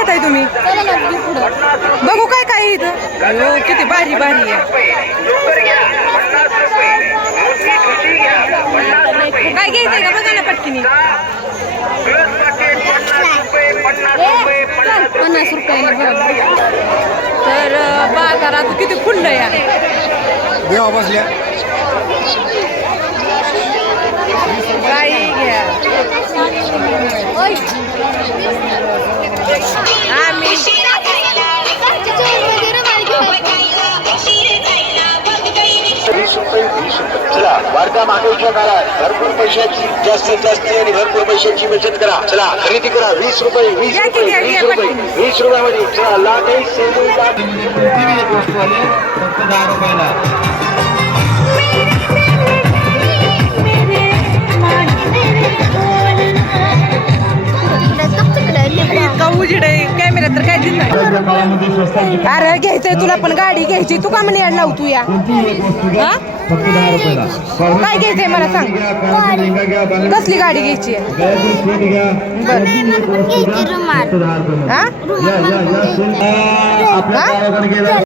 घेताय तुम्ही? बघू काय काय आहे इथं. अयो किती भारी भारी आहे. काय घ्यायचंय का बघा ना पटकिनी. 50 रुपयाला बघ. तर बाजारात किती खुल्लं या देवा बसल्या काही घ्या. आम्ही 20 रुपये चला वाढत्या महागाईच्या काळात भरपूर पैशाची जास्तीत जास्त आणि भरपूर पैशाची बचत करा. चला खरेदी करा. 20 रुपये 20 रुपये 20 रुपये 20 रुपयामध्ये चला लाटेल सेंद्रिय वस्तू आले फक्त 10 रुपयाला. उजेड कॅमेरा तर काय दिसत नाही. अरे घ्यायचंय तुला पण गाडी घ्यायची. तू का म्हणे लावतो या काय घ्यायचंय मला सांग. कसली गाडी घ्यायची आहे? बरं.